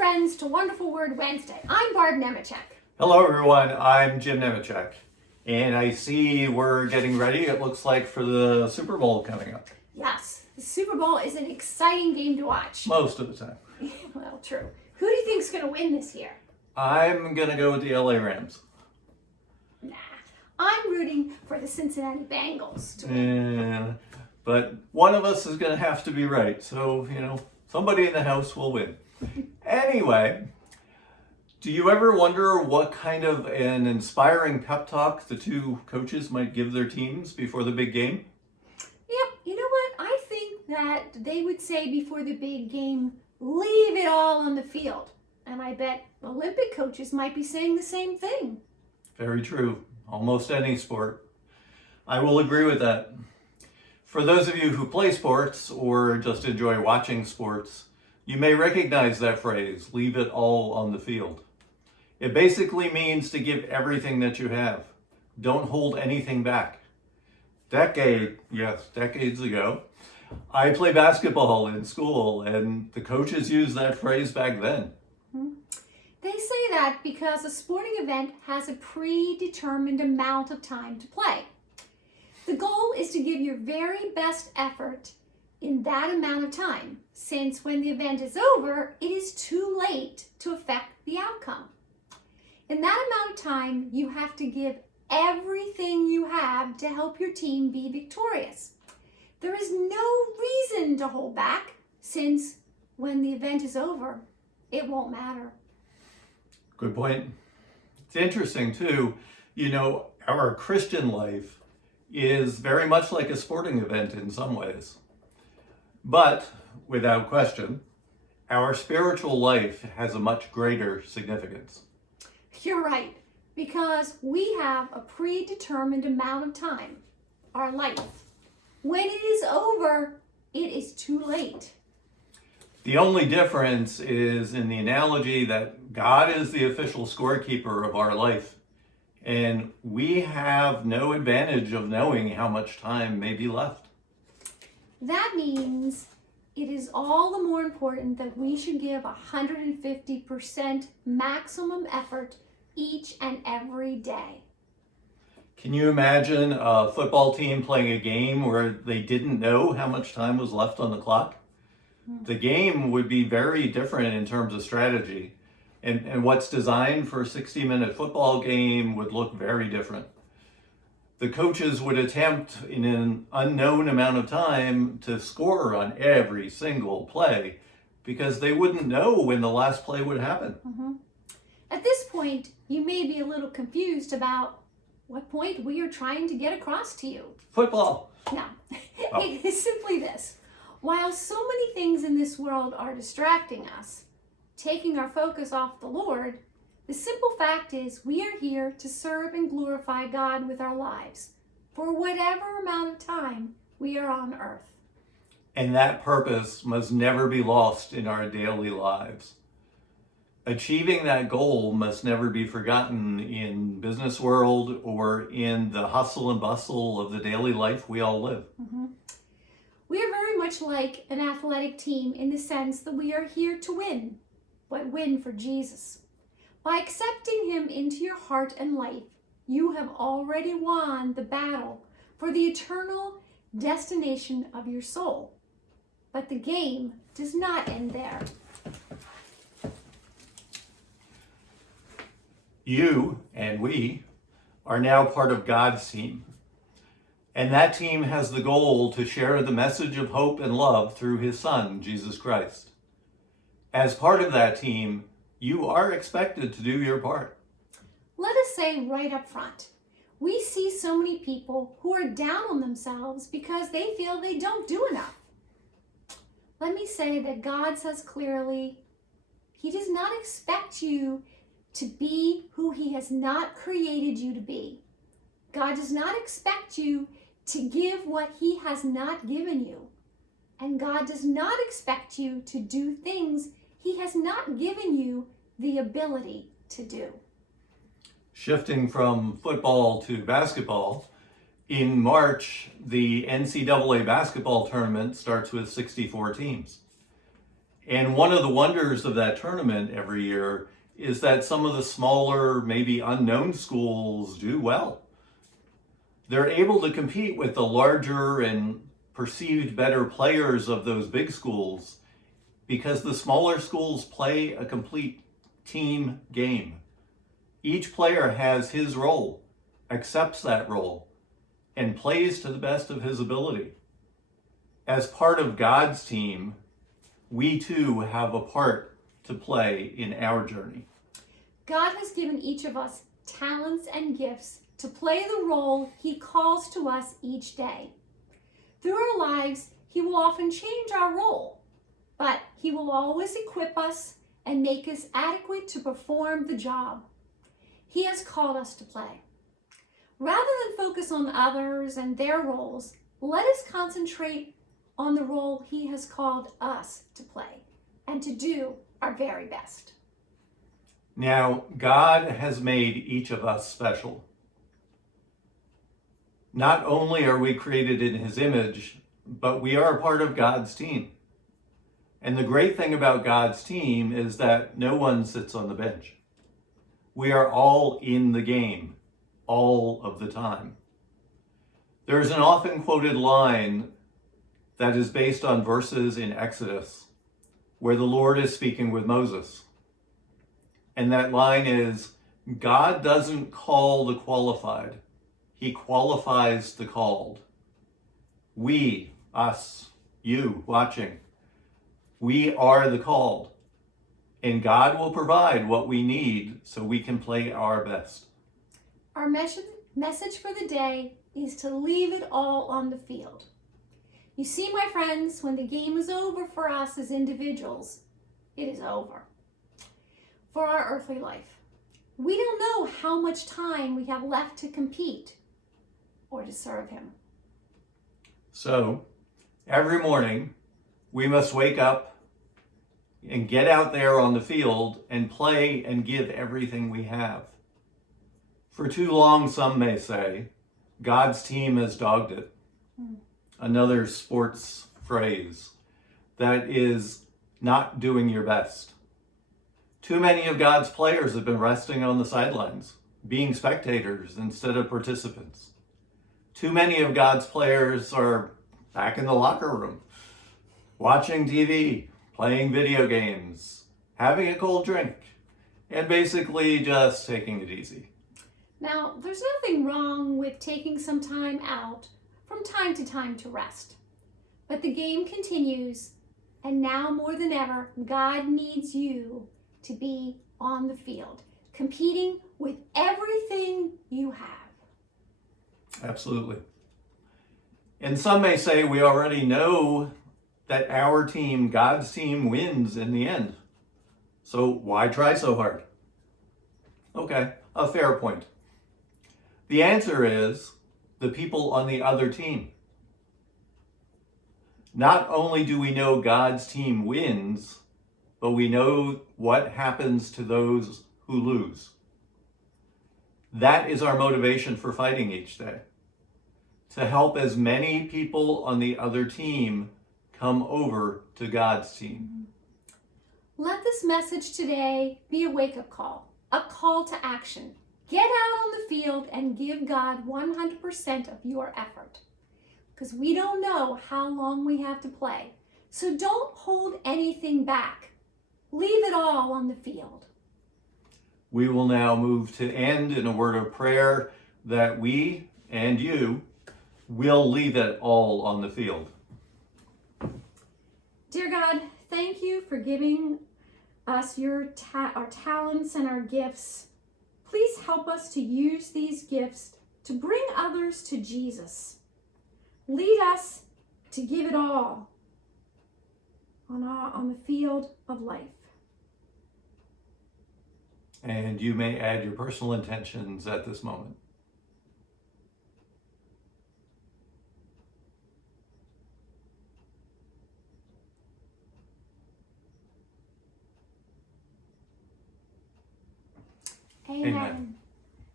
friends, to Wonderful Word Wednesday. I'm Barb Nemechek. Hello everyone, I'm Jim Nemechek, and I see we're getting ready, it looks like, for the Super Bowl coming up. Yes, the Super Bowl is an exciting game to watch. Most of the time. Well, true. Who do you think's going to win this year? I'm going to go with the LA Rams. Nah, I'm rooting for the Cincinnati Bengals to win. But one of us is going to have to be right, so, somebody in the house will win. Anyway, do you ever wonder what kind of an inspiring pep talk the two coaches might give their teams before the big game? Yep, you know what? I think that they would say before the big game, leave it all on the field. And I bet Olympic coaches might be saying the same thing. Very true. Almost any sport. I will agree with that. For those of you who play sports or just enjoy watching sports, you may recognize that phrase, leave it all on the field. It basically means to give everything that you have. Don't hold anything back. Decades ago, I played basketball in school, and the coaches used that phrase back then. They say that because a sporting event has a predetermined amount of time to play. The goal is to give your very best effort in that amount of time, since when the event is over, it is too late to affect the outcome. In that amount of time, you have to give everything you have to help your team be victorious. There is no reason to hold back, since when the event is over, it won't matter. Good point. It's interesting too, our Christian life is very much like a sporting event in some ways. But, without question, our spiritual life has a much greater significance. You're right, because we have a predetermined amount of time, our life. When it is over, it is too late. The only difference is in the analogy that God is the official scorekeeper of our life, and we have no advantage of knowing how much time may be left. That means it is all the more important that we should give 150% maximum effort each and every day. Can you imagine a football team playing a game where they didn't know how much time was left on the clock? The game would be very different in terms of strategy. And what's designed for a 60-minute football game would look very different. The coaches would attempt in an unknown amount of time to score on every single play because they wouldn't know when the last play would happen. At this point, you may be a little confused about what point we are trying to get across to you. Football. No, It is simply this. While so many things in this world are distracting us, taking our focus off the Lord, the simple fact is we are here to serve and glorify God with our lives for whatever amount of time we are on earth. And that purpose must never be lost in our daily lives. Achieving that goal must never be forgotten in business world or in the hustle and bustle of the daily life we all live. We are very much like an athletic team in the sense that we are here to win, but win for Jesus. By accepting him into your heart and life, you have already won the battle for the eternal destination of your soul. But the game does not end there. You and we are now part of God's team. And that team has the goal to share the message of hope and love through his Son, Jesus Christ. As part of that team, you are expected to do your part. Let us say right up front, we see so many people who are down on themselves because they feel they don't do enough. Let me say that God says clearly, he does not expect you to be who he has not created you to be. God does not expect you to give what he has not given you. And God does not expect you to do things he has not given you the ability to do. Shifting from football to basketball, in March, the NCAA basketball tournament starts with 64 teams. And one of the wonders of that tournament every year is that some of the smaller, maybe unknown schools do well. They're able to compete with the larger and perceived better players of those big schools because the smaller schools play a complete team game. Each player has his role, accepts that role, and plays to the best of his ability. As part of God's team, we too have a part to play in our journey. God has given each of us talents and gifts to play the role He calls to us each day. Through our lives, He will often change our role, but He will always equip us and make us adequate to perform the job He has called us to play. Rather than focus on others and their roles, let us concentrate on the role He has called us to play and to do our very best. Now, God has made each of us special. Not only are we created in His image, but we are a part of God's team. And the great thing about God's team is that no one sits on the bench. We are all in the game, all of the time. There's an often quoted line that is based on verses in Exodus, where the Lord is speaking with Moses. And that line is, God doesn't call the qualified, He qualifies the called. We, us, you watching, we are the called. And God will provide what we need so we can play our best. Our message for the day is to leave it all on the field. You see, my friends, when the game is over for us as individuals, it is over for our earthly life. We don't know how much time we have left to compete or to serve Him. So, every morning, we must wake up and get out there on the field and play and give everything we have. For too long, some may say, God's team has dogged it. Another sports phrase that is not doing your best. Too many of God's players have been resting on the sidelines, being spectators instead of participants. Too many of God's players are back in the locker room, watching TV, playing video games, having a cold drink, and basically just taking it easy. Now, there's nothing wrong with taking some time out from time to time to rest. But the game continues, and now more than ever, God needs you to be on the field, competing with everything you have. Absolutely. And some may say we already know that our team, God's team, wins in the end. So why try so hard? Okay, a fair point. The answer is the people on the other team. Not only do we know God's team wins, but we know what happens to those who lose. That is our motivation for fighting each day. To help as many people on the other team come over to God's team. Let this message today be a wake-up call, a call to action. Get out on the field and give God 100% of your effort, because we don't know how long we have to play. So don't hold anything back. Leave it all on the field. We will now move to end in a word of prayer that we and you will leave it all on the field. Dear God, thank you for giving us our talents and our gifts. Please help us to use these gifts to bring others to Jesus. Lead us to give it all on the field of life. And you may add your personal intentions at this moment. Amen.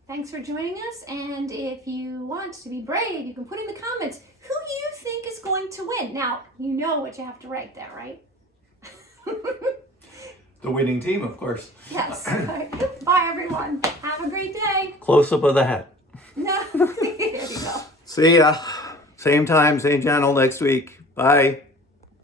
Thanks for joining us. And if you want to be brave, you can put in the comments who you think is going to win. Now, you know what you have to write there, right? The winning team, of course. Yes. Bye, everyone. Have a great day. Close up of the hat. No. There you go. See ya. Same time, same channel next week. Bye.